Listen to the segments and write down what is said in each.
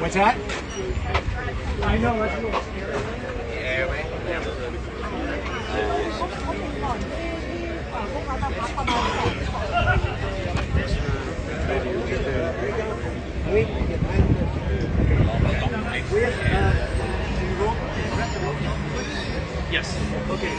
What's that? I know, let's go. Yes. Okay.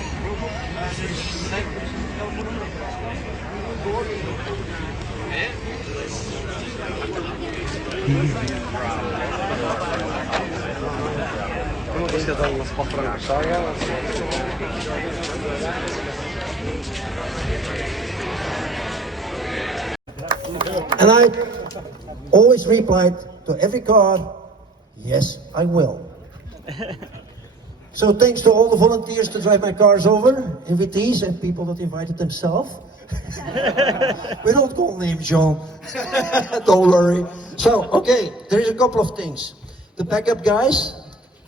And I always replied to every car, yes, I will. So thanks to all the volunteers to drive my cars over, invitees and people that invited themselves. We don't call names, John. Don't worry. So, okay, there is a couple of things. The backup guys,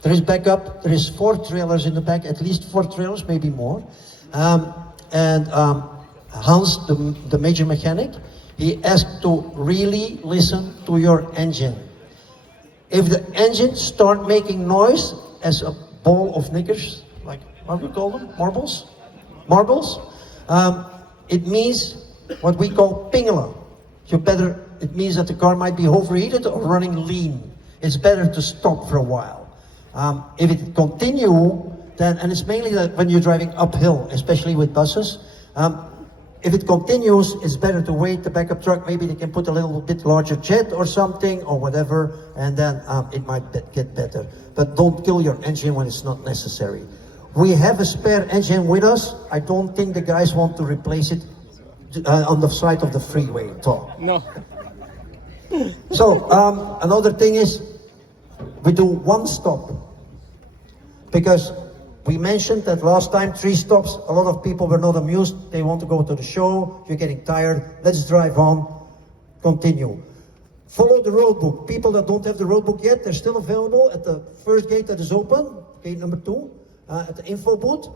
there is backup. There is 4 trailers in the back, at least 4 trailers, maybe more. Hans, the major mechanic, he asked to really listen to your engine. If the engine start making noise as a ball of knickers, like what we call them, marbles, it means what we call pingelen. It means that the car might be overheated or running lean. It's better to stop for a while. If it continue, then, and it's mainly that when you're driving uphill, especially with buses, if it continues, it's better to wait the backup truck. Maybe they can put a little bit larger jet or something or whatever, and then it might get better. But don't kill your engine when it's not necessary. We have a spare engine with us. I don't think the guys want to replace it on the side of the freeway at all. No. So, another thing is, we do 1 stop. Because we mentioned that last time 3 stops, a lot of people were not amused. They want to go to the show, you're getting tired, let's drive on, continue. Follow the road book. People that don't have the road book yet, they're still available at the first gate that is open, gate number 2, at the info booth.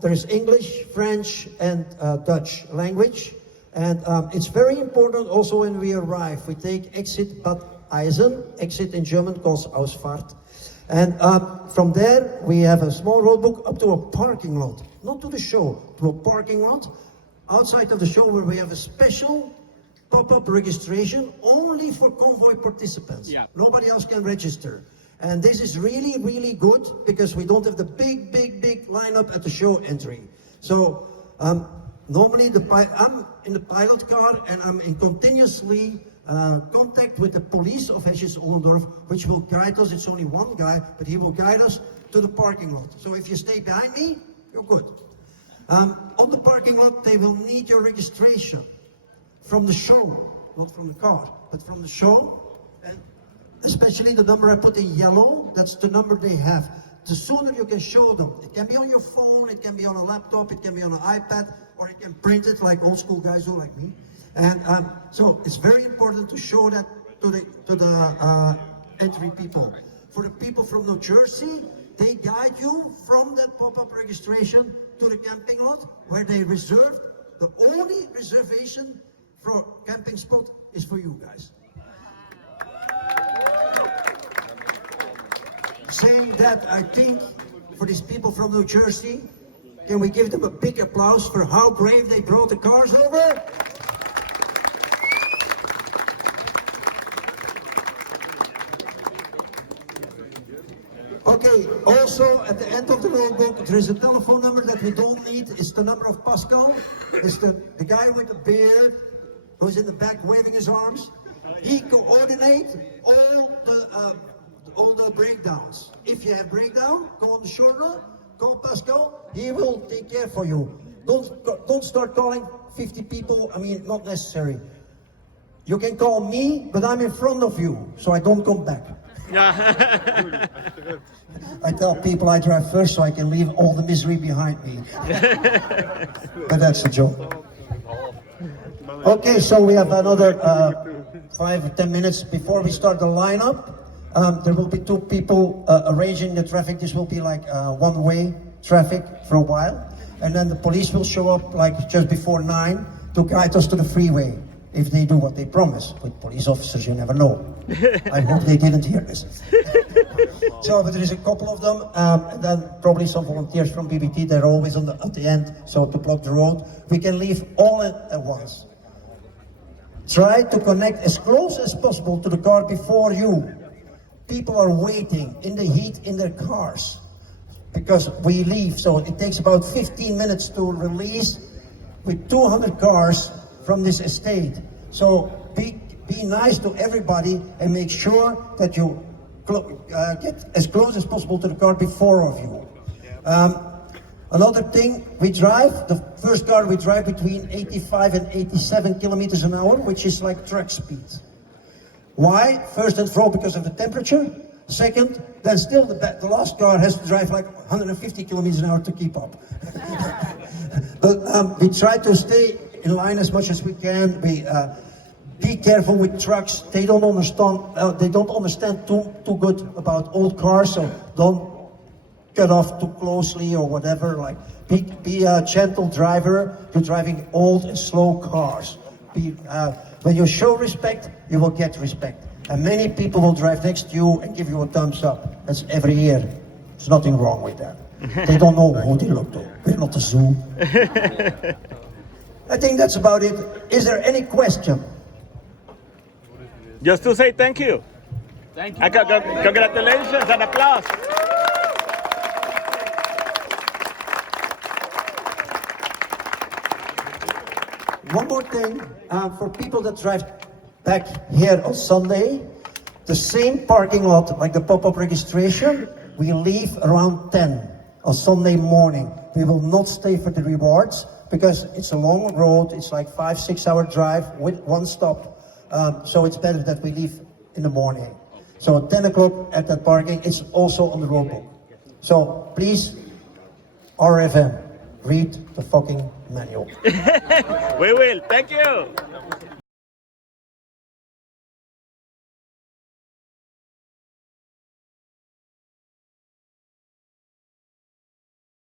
There is English, French, and Dutch language. And it's very important also when we arrive. We take exit Bad Eisen, exit in German calls Ausfahrt. And from there, we have a small road book up to a parking lot. Not to the show, to a parking lot. Outside of the show where we have a special pop-up registration only for convoy participants. Yeah. Nobody else can register. And this is really, really good because we don't have the big lineup at the show entry. So normally I'm in the pilot car and I'm in continuously contact with the police of Hessisch-Ollendorf, which will guide us. It's only one guy, but he will guide us to the parking lot. So if you stay behind me, you're good. On the parking lot, they will need your registration from the show, not from the car, but from the show. And especially the number I put in yellow, that's the number they have. The sooner you can show them, it can be on your phone, it can be on a laptop, it can be on an iPad, or you can print it like old school guys do like me. And so it's very important to show that to the entry people. For the people from New Jersey, they guide you from that pop-up registration to the camping lot where they reserved. The only reservation for camping spot is for you guys. Saying that, I think for these people from New Jersey, can we give them a big applause for how brave they brought the cars over? Okay, also at the end of the road book, there is a telephone number that we don't need. It's the number of Pascal. It's the guy with the beard who's in the back waving his arms. He coordinates all the breakdowns. If you have breakdown, go on the shoulder, call Pascal, he will take care for you. Don't start calling 50 people, I mean, not necessary. You can call me, but I'm in front of you, so I don't come back. I tell people I drive first so I can leave all the misery behind me. But that's a joke. Okay, so we have another 5 or 10 minutes before we start the lineup. There will be 2 people arranging the traffic. This will be like one-way traffic for a while. And then the police will show up like just before 9 to guide us to the freeway. if they do what they promise. With police officers, you never know. I hope they didn't hear this. So, but there is a couple of them, and then probably some volunteers from BBT. They're always at the end, so to block the road. We can leave all at once. Try to connect as close as possible to the car before you. People are waiting in the heat in their cars because we leave, so it takes about 15 minutes to release with 200 cars from this estate. So be nice to everybody and make sure that you get as close as possible to the car before of you. Another thing, the first car we drive between 85 and 87 kilometers an hour, which is like truck speed. Why? First and foremost, because of the temperature. Second, then still the last car has to drive like 150 kilometers an hour to keep up. But we try to stay in line as much as we can. We be careful with trucks. They don't understand too good about old cars, so don't cut off too closely or whatever. Like be a gentle driver. You're driving old and slow cars. When you show respect, you will get respect. And many people will drive next to you and give you a thumbs up. That's every year. There's nothing wrong with that. They don't know who they look to. We're not a zoo. I think that's about it. Is there any question? Just to say thank you. Thank you. And congratulations and applause. One more thing, for people that drive back here on Sunday, the same parking lot like the pop-up registration, we leave around 10 on Sunday morning. We will not stay for the rewards because it's a long road. It's like 5-6 hour drive with one stop. So it's better that we leave in the morning. So at 10 o'clock at that parking, it's also on the road book. So please, RFM, read the fucking manual. We will. Thank you.